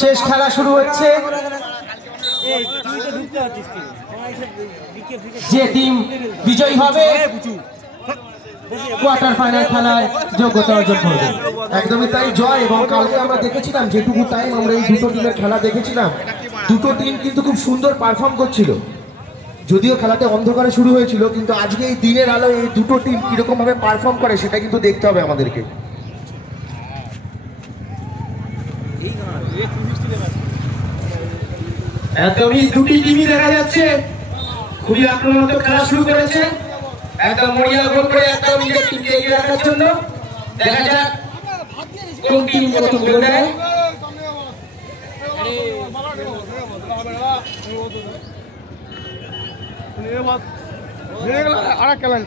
শেষ খেলা শুরু হচ্ছে। যে টিম বিজয়ী হবে কোয়ার্টার ফাইনাল খেলায় যোগ্যতা অর্জন করবে। একদমই তাই জয়। এবং কালকে আমরা দেখেছিলাম যেটুকু টাইম আমরা এই দুটো টিমের খেলা দেখেছিলাম, দুটো টিম কিন্তু খুব সুন্দর পারফর্ম করছিল। যদিও খেলাটা অন্ধকারে শুরু হয়েছিল, কিন্তু আজকে এই দিনের আলো এই দুটো টিম কিরকম ভাবে পারফর্ম করে সেটা কিন্তু দেখতে হবে আমাদেরকে। একদমই দুটি টিমই দেখা যাচ্ছে খুবই আক্রমণাত্মক খেলা শুরু করেছে। একদম মরিয়া গোল করে একদম নিজের টিমকে এগিয়ে রাখার জন্য। দেখা যাক কোন টিম প্রথম গোল দেয়।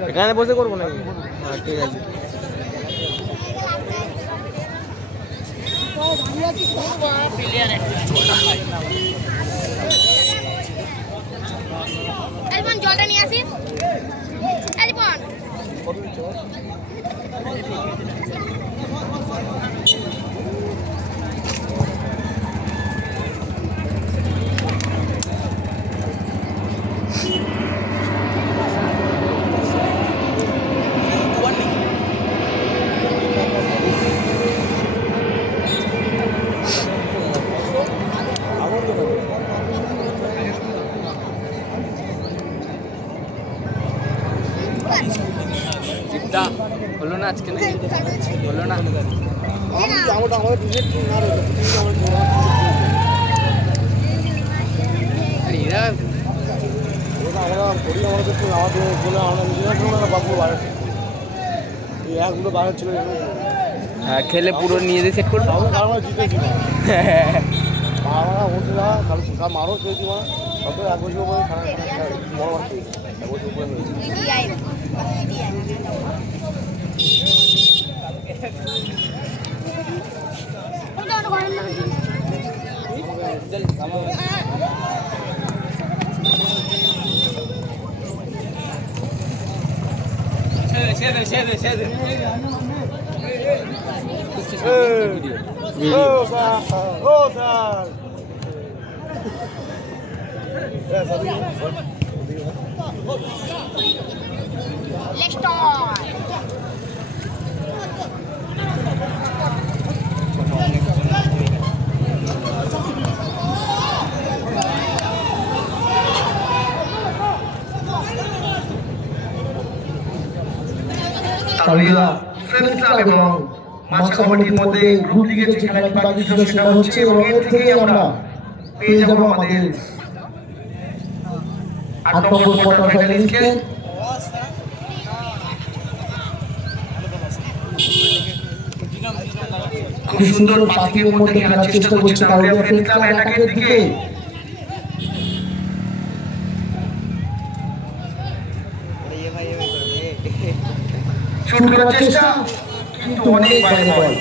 এখানে বসে করবো না? ঠিক আছে। জলটা নিয়ে আসি। হলো না আজকে, হলো না। হ্যাঁ, খেলে পুরো নিয়ে দিয়ে সেট করবো। মারও খেয়েছি মানে সব 1 বছর পরে বড় মাঠ খেয়েছি 1 বছর পরে হয়েছে। এবং মাঝখানের মধ্যে গ্রুপ লিগের যে খেলাটি বাকি ছিল সেটা হচ্ছে, এবং এর থেকেই আমরা পেয়ে যাবো আমাদের 8 নম্বর কোয়ার্টার ফাইনালিস্টকে। খুব সুন্দর পাখির মধ্যে খেলার চেষ্টা করছে কাউরিয়া ফ্রেন্ডস ক্লাব অ্যাটাকের দিকে। শুট করার চেষ্টা কিন্তু অনেক বাইরে বল।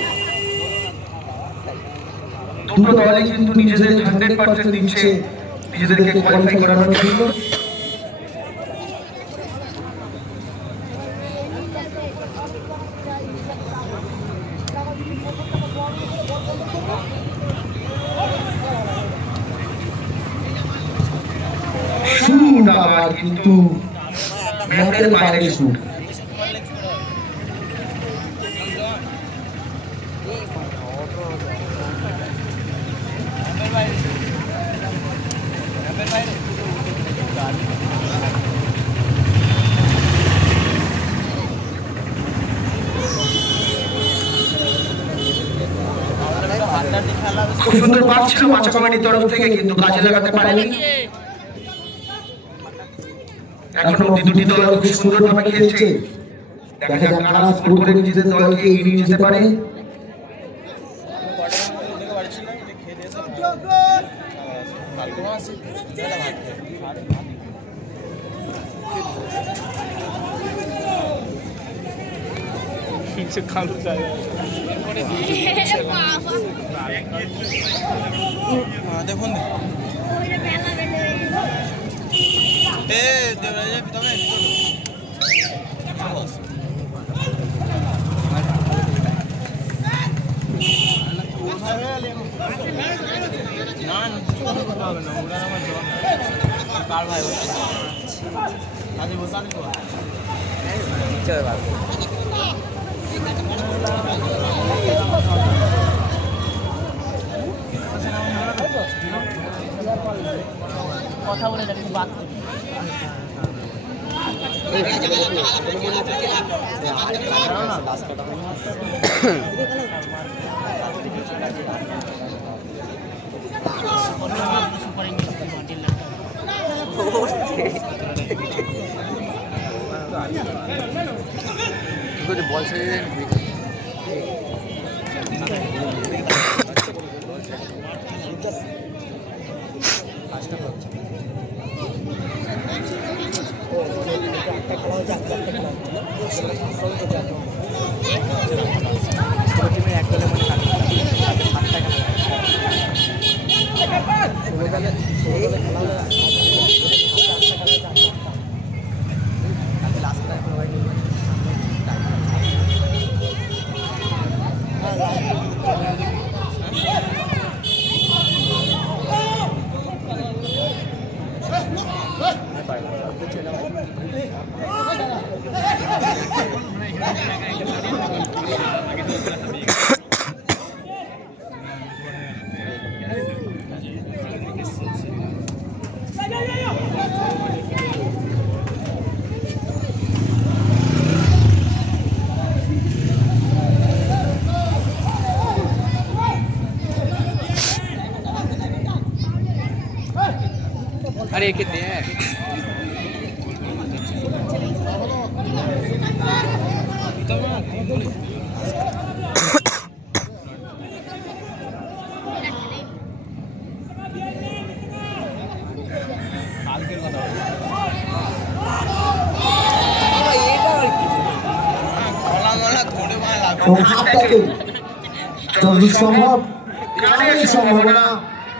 দুটো দলই কিন্তু নিজেদের 100% দিচ্ছে নিজেদেরকে কোয়ালিফাই করানোর জন্য। শুট আবার কিন্তু ম্যাটের বাইরে শুট। খুব সুন্দর পাস ছিল মাচা কমিটির তরফ থেকে, কিন্তু কাজে লাগাতে পারেনি। এখন অব্দি দুটি দল খুব সুন্দরভাবে খেলছে। দেখা যাক কারা স্কোর করে নিজেদের দলকে এগিয়ে যেতে পারে। দেখুন কথা বলে দেখি বাদ বল ছেড়ে अरे कितने हैं যতদূর সম্ভব গ্রামের সম্ভাবনা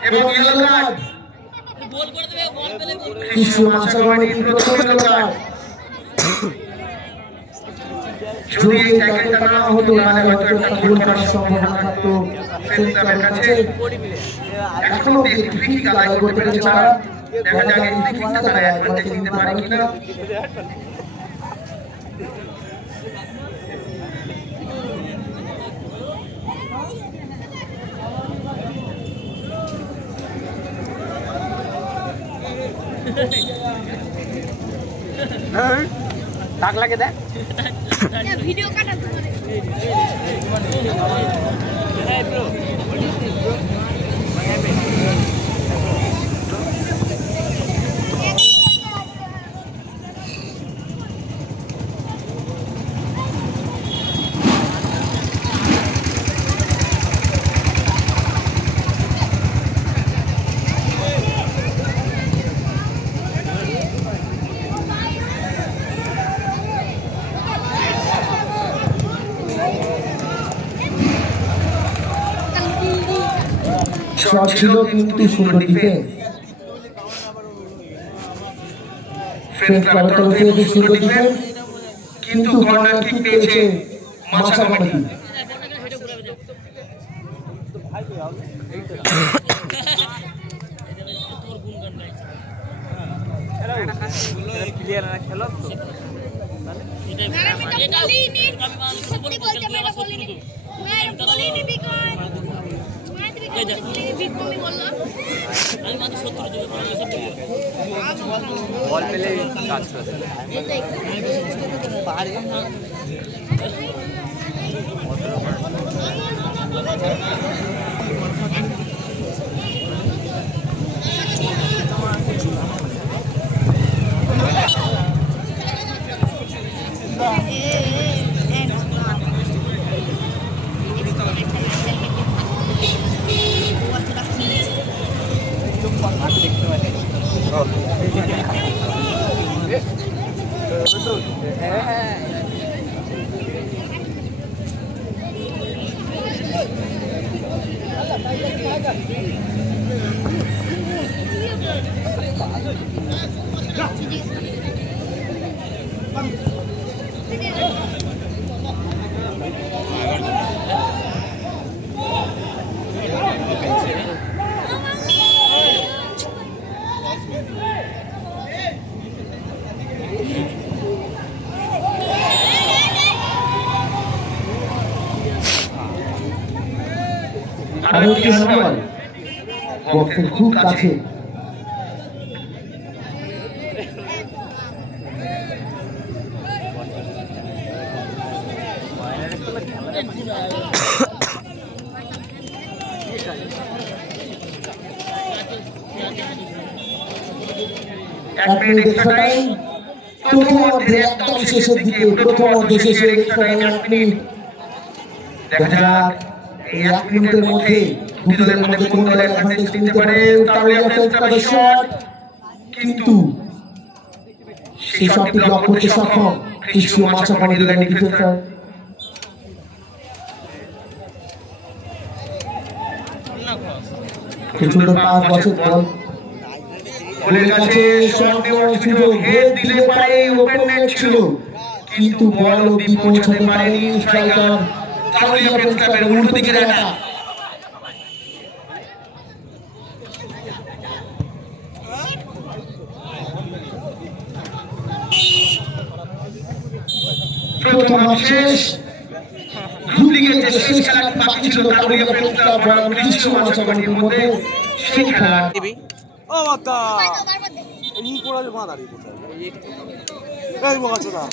এবং এলাকার কৃষ্ণ মাছা কমিটির প্রথম এলাকার যদি এই ট্যাকেলটা না হতো তাহলে হয়তো একটা গোল করার সম্ভাবনা থাকতো সেন্টারের কাছে। এখনো একটি ফ্রি কিক আদায় করতে পেরেছে তারা, দেখা যাক এই ফ্রি কিকটা তারা একবার নিতে পারে কিনা। ताक लगे दे वीडियो काटा तुम्हारे শট ছিল কিন্তু সুন্দর ডিফেন্স। ফ্রেঞ্চ ক্লাবের তরফ থেকে সুন্দর ডিফেন্স, কিন্তু কর্নার কিক পেয়েছে মাছা কমিটি। बॉल पेले काज करছে আরো একটি হ্যান্ডবল বক্সের খুব কাছে। এক মিনিট এক্সট্রা টাইম প্রথম অর্ধে একদম শেষের দিকে, প্রথম অর্ধে শেষের এক্সট্রা টাইম 1 মিনিট। দেখা যাক এই 1 মিনিটের মধ্যে দুটি দলের মধ্যে কোন দল অ্যাডভান্টেজ নিতে পারে। তারুলিয়া ফ্রেন্ডস ক্লাবের শট, কিন্তু সেই শটটি ব্লক করতে সক্ষম কৃষ্ণ মাছাপানি দলের ডিফেন্সার। খুব সুন্দর পাস, বসে বল গোলের কাছে শট নেওয়ার সুযোগ, হেড দিলে পারে, ওপেন নেট ছিল, কিন্তু বল অবধি পৌঁছাতে পারেনি স্ট্রাইকার তারুলিয়া ফ্রেন্ডস ক্লাবের উল্টো দিকের এটা। প্রথম হাফ শেষ, গ্রুপ লিগের যে শেষ খেলাটি বাকি ছিল তারুলিয়া ফ্রেন্ডস ক্লাব বনাম কৃষ্ণ মাছাপানির মধ্যে, সেই খেলা ও বাতা এই কোড়ালে মা দাঁড়িয়ে কোথায় এই বগাছো না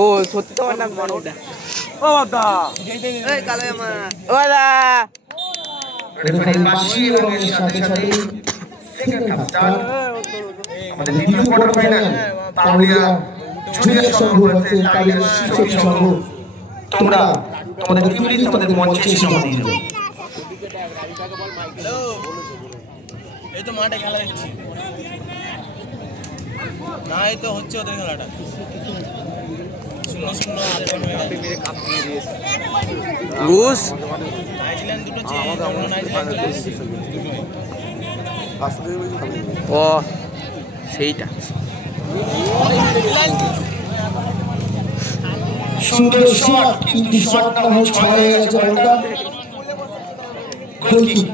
ও সত্যি তোমার নাম মনোটা ও বাতা এই কালো মা ও দা রেফারি বাঁশি এবং এর সাথে সাথে সেকেন্ড হাফ স্টার্ট। আমাদের দ্বিতীয় কোয়ার্টার ফাইনাল তারুলিয়া জুনিয়র সংঘ ভার্সেস তারুলিয়া শিশু সংঘ। তোমরা তোমাদের টিম লিস্ট আমাদের মঞ্চে এসে জমা দিয়ে দেবে। এই তো মাঠে খেলা দেখছি না, এই তো হচ্ছে ওদের খেলাটা 0-0 রুশ নাইজেরিয়ান দুটো চেয়ে নাইজেরিয়ান ও সেইটা সুন্দর শট, কিন্তু শটটা হয়ে ছয় হয়ে গেছে বলটা। গোলকিক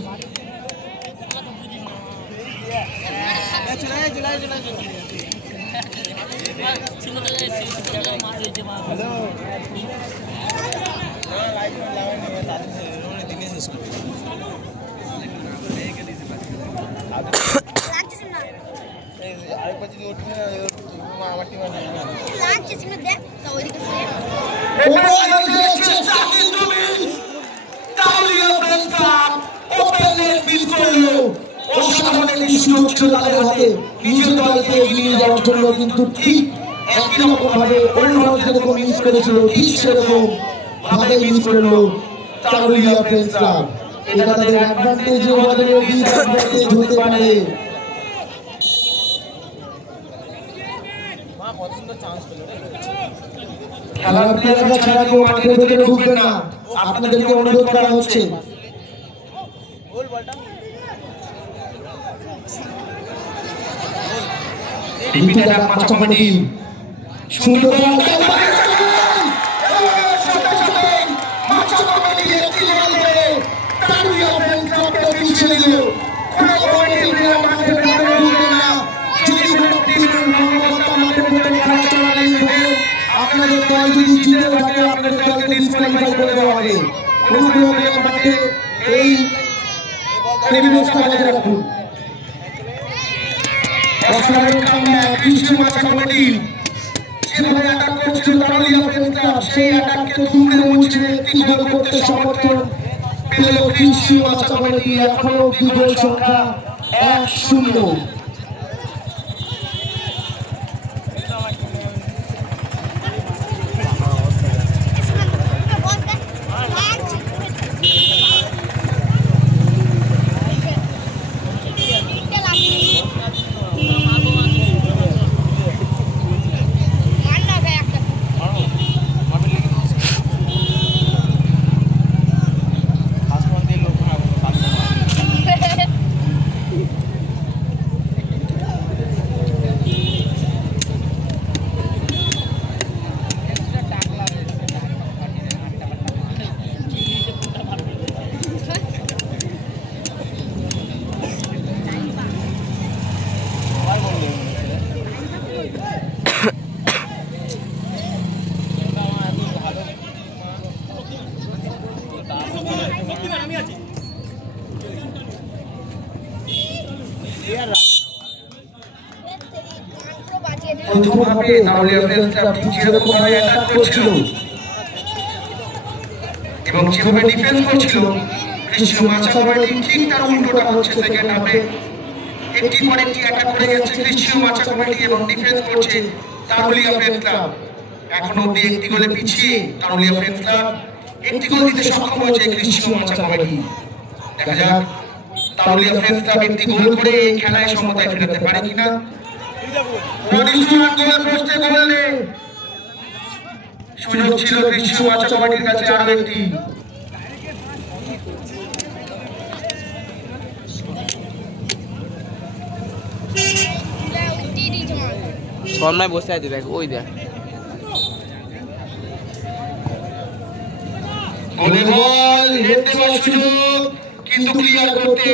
নিজের দলকে এগিয়ে যাওয়ার জন্য, কিন্তু ঠিক একই রকম ভাবে অন্যরাও যেরকম মিস করেছিল ঠিক সেরকম ভাবে মিস করলো তারুলিয়া ফ্রেন্ডস ক্লাব। এটা তাদের অ্যাডভান্টেজ ওভারেও ডিসঅ্যাডভান্টেজ হতে পারে। খেলার প্লেয়াররা ছাড়া কেউ মাঠের ভেতরে ঢুকবে না, আপনাদেরকে অনুরোধ করা হচ্ছে। রিপিটার মাছাপানি সুন্দর বল, মাছাপানি একটি বল করে তারুলিয়া ফ্রেন্ডস ক্লাবকে পিছিয়ে দিল। কোনো টিমের মাঠের ভেতরে ঢুকবেন না, যদি কোনো টিমের মানবতা মাঠের ভেতরে খেলা চলাকালীন হয়ে আপনাদের দল যদি জিতেও থাকে আপনাদের দলকে ডিসকোয়ালিফাই করে দেওয়া হবে। অনুগ্রহ করে মাঠে এই পরিবেশটা বজায় রাখুন। অসাধারণ কামব্যাক কৃষ্ণ মাছাপানি, যেভাবে অ্যাটাক করছিল তারুলিয়া ফ্রেন্ডস ক্লাব, সেই অ্যাটাককে দুমড়ে মুচড়ে একটি গোল করতে সমর্থন পেল কৃষ্ণ মাছাপানি। এখনো অব্দি গোল সংখ্যা 1-0। প্রথম হাফে তারুলিয়া ফ্রেন্ডস ক্লাব ঠিক যেরকম ভাবে অ্যাটাক করছিল এবং যেভাবে ডিফেন্স করছিল কৃষ্ণ মাচাবাড়ি ঠিক তার উল্টোটা হচ্ছে সেকেন্ড হাফে। একটি পর একটি অ্যাটাক করে যাচ্ছে কৃষ্ণ মাচাবাড়ি এবং ডিফেন্স করছে তারুলিয়া ফ্রেন্ডস ক্লাব। এখনো অব্দি একটি গোলে পিছিয়ে তারুলিয়া ফ্রেন্ডস ক্লাব, একটি গোল দিতে সক্ষম হয়েছে কৃষ্ণ মাচাবাড়ি। দেখা যাক তারুলিয়া ফ্রেন্ডস ক্লাব একটি গোল করে এই খেলায় সমতায় ফেরাতে পারে কিনা। সুযোগ ছিল কৃষ্ণ মাচাবাড়ির কাছে আরো একটি। শর্মায় বসে আছে দেখ, ওই দেখ বল হেড দেওয়ার সুযোগ, কিন্তু ক্লিয়ার করতে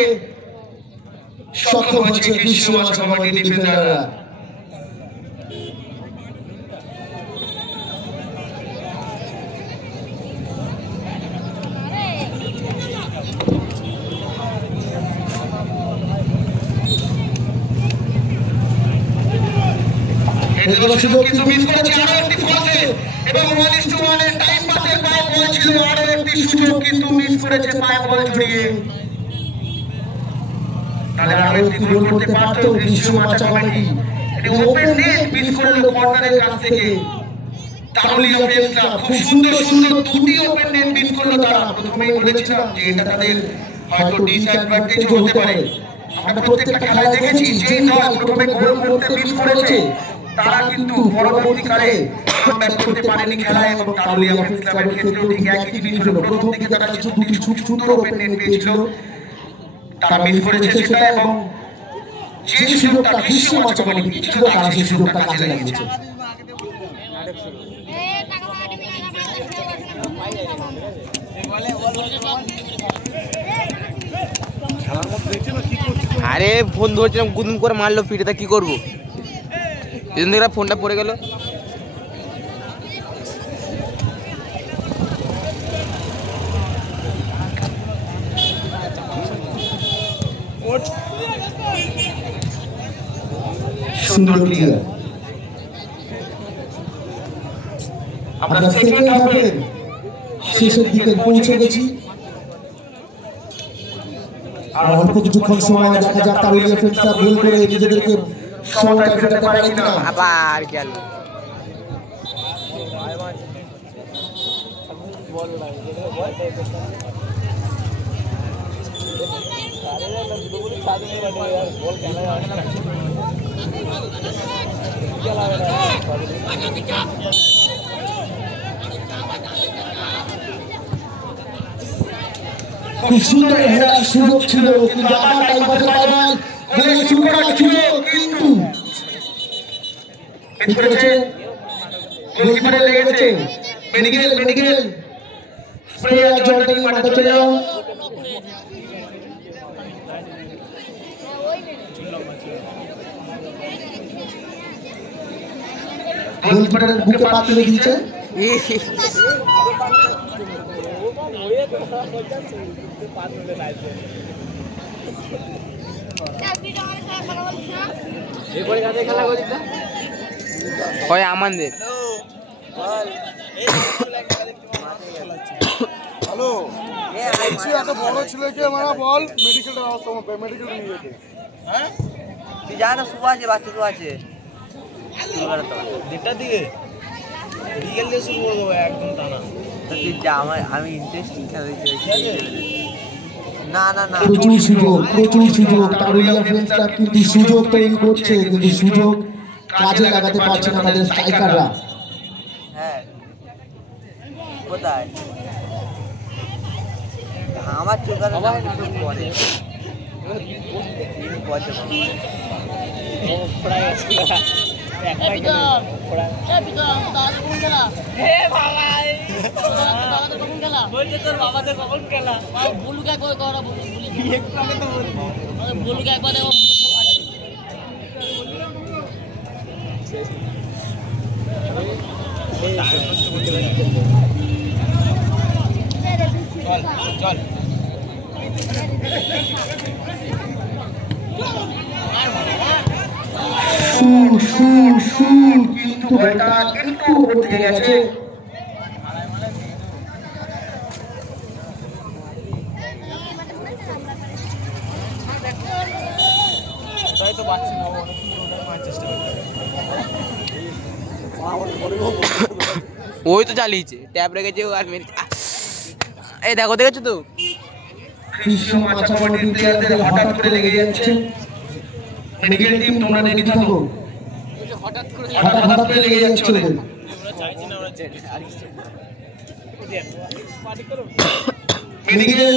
সক্ষম হয়েছে কৃষ্ণ মাচাবাড়ির ডিফেন্ডাররা। কিন্তু মিস করেছে আরো একটি ফলসে এবং 1:1 এর টাইম পাসের পায়ে বল ছিল, আরো একটি সুযোগ কিন্তু মিস করেছে পায়ে বল জড়িয়ে। তাহলে আরো একটি গোল করতে পারতো কৃষ্ণ মাচাবাড়ি। এটা ওপেন নেট মিস করলো কর্নারের কাছ থেকে তারুলিয়া ফ্রেন্ডস ক্লাব। খুব সুন্দর সুন্দর দুটি ওপেন নেট মিস করলো তারা। প্রথমেই বলেছিলাম যে এটা তাদের হয়তো ডিসঅ্যাডভান্টেজ হতে পারে। আমরা প্রত্যেকটা খেলায় দেখেছি যেই দল প্রথমে গোল করতে মিস করেছে তারা কিন্তু পরবর্তীকালে কামব্যাক করতে পারেনি খেলায়, এবং তারুলিয়া ফ্রেন্ডস ক্লাবের ক্ষেত্রেও ঠিক একই জিনিস হলো। প্রথম দিকে তারা কিছু দুটি সুন্দর ওপেন নেট পেয়েছিল, তারা মিস করেছে সেটা, এবং যে সুযোগটা কৃষ্ণ মাচাবাড়ি ছিল তারা সেই সুযোগটা কাজে লাগিয়েছে। আরে ফোন ধরছিলাম, গুদুম করে মারলো পিঠে, তা কি করবো? এদিন দেখলাম ফোনটা পড়ে গেল। সুন্দর ক্লিয়ার। আমরা সেকেন্ড হাফের শেষের দিকে পৌঁছে গেছি। আর অল্প কিছুক্ষণ সময় দেখা যাক তারুলিয়া ফ্রেন্ডস ক্লাব গোল করে নিজেদেরকে সমতায় ফেরাতে পারে কিনা। আবার গেল। খুব সুন্দর হেডার সুযোগ ছিল, কিন্তু আবার টাইম পাসে পায় বল গোলে শুরু করা ছিল, কিন্তু মিস করেছে। গোলকিপারে লেগেছে। মেডিকেল স্প্রে আর জলটা নিয়ে মাঠে চলে যাও। গোলকিপারের বুকে পা তুলে দিয়েছে। হয় আমাদের হ্যালো, এত বড় ছেলেকে মারা বল মেডিকেলটা ব্যবস্থা, মেডিকেলটা নিয়ে যেতে। হ্যাঁ তুই যা না, শুভ আছে, বাচ্চা তো আছে। দেড়টার দিকে বিকেল দিয়ে শুরু করে দেবো একদম টানা। তুই যা, আমি ইন্টারেস্টিং খেলা দেখতে। না না না, প্রচুর সুযোগ তারুলিয়া ফ্রেন্ডস ক্লাব কিন্তু সুযোগ তৈরি করছে, কিন্তু সুযোগ কাজে লাগাতে পারছে না তাদের স্ট্রাইকাররা। হ্যাঁ কোথায় আমার চোখের পরে বাবাদের কখন খেলা বলুক একবার করা বলুক একবার চল কিন্তু এটা একটু উপর থেকে গেছে। ওই তো চালিয়েছে ট্যাপ রেখেছে আর এই দেখো দেখেছো তো কৃষ্ণ মাছা কমিটির প্লেয়ারদের হঠাৎ করে লেগে যাচ্ছে। মেডিকেল টিম তোমরা রেডি থাকো, হঠাৎ করে লেগে যাচ্ছে ওদের। মেডিকেল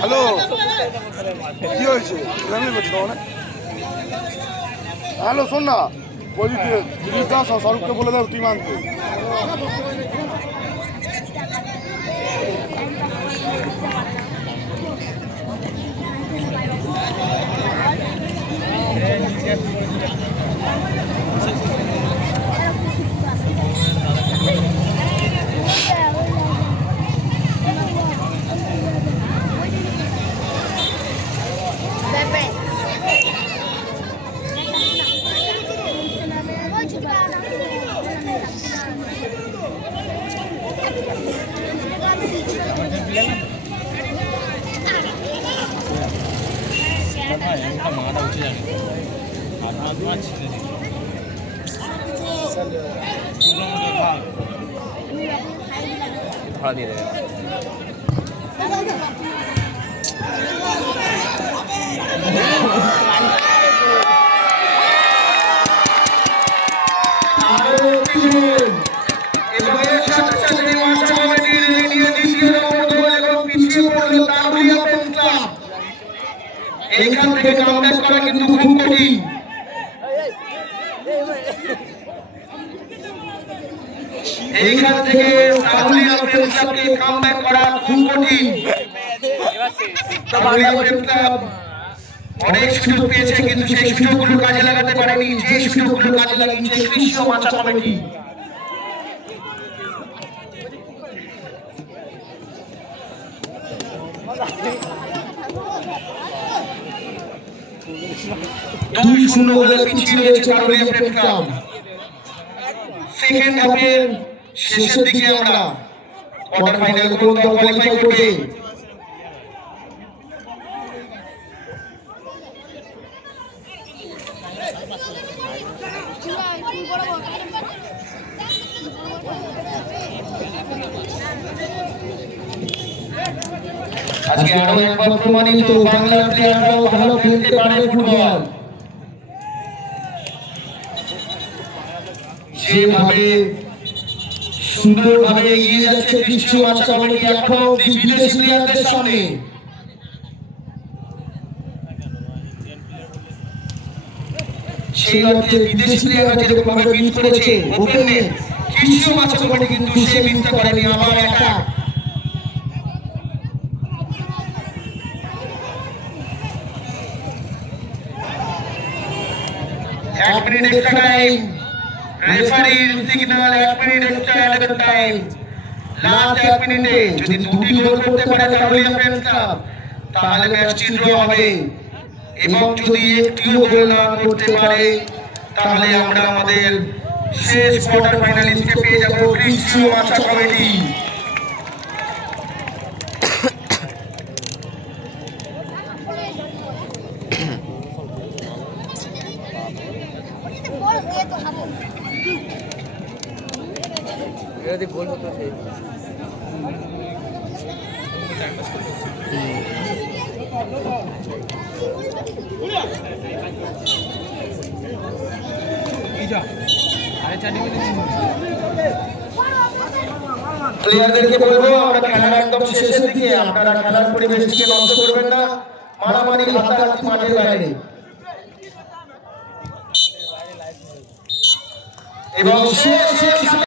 হ্যালো, কি হয়েছে? হ্যালো শোন না, বলছি স্বরূপকে বলে দাও টিম আনতে। ধরা দিয়ে দেবে এখান থেকে কামব্যাক করা কিন্তু খুব কঠিন। এইখান থেকে কাবুলিয়া প্রেস ক্লাবকে কামব্যাক করা খুব কঠিন। কাবুলিয়া প্রেস ক্লাব অনেক সুযোগ পেয়েছে কিন্তু সেই সুযোগগুলো কাজে লাগাতে পারেনি। যে সুযোগগুলো কাজে লাগিয়েছে কৃষ্ণ মাছা কমিটি। দুই শূন্য গোলে পিছিয়ে রয়েছে কাবুলিয়া প্রেস ক্লাব। সেকেন্ড হাফের শেষের দিকে আমরা কোয়ার্টার ফাইনাল কোন দল কোয়ালিফাই করবে আজকে আরো একবার প্রমাণিত বাংলার প্লেয়াররাও ভালো খেলতে পারে ফুটবল। যেভাবে সুন্দরভাবে এগিয়ে যাচ্ছে কৃষ্ণ মাছা কমিটি এখনো বিদেশি প্লেয়ারদের সামনে। সেই অর্থে বিদেশি প্লেয়াররা যেরকম ভাবে মিস করেছে ওপেনে কৃষ্ণ মাছা কমিটি কিন্তু সেই মিসটা করেনি। আবার একটা এক মিনিট এক্সট্রা টাইম, রেফারির signal 1 minute extra added time. Last 1 মিনিটে যদি দুটি গোল করতে পারে কাবুলিয়া প্রেস ক্লাব তাহলে ম্যাচটি ড্র হবে, এবং যদি একটিও গোল না করতে পারে তাহলে আমরা আমাদের শেষ কোয়ার্টার ফাইনালিস্টকে পেয়ে যাব কৃষ্ণ মাছা কমিটি। যদি গোল হতো সেই প্লেয়ারদেরকে বলবো আমরা খেলার একদম শেষের দিকে, আপনারা খেলার পরিবেশকে নষ্ট করবেন না, মারামারি হাতাহাতি মাঠের বাইরে। এবং শেষ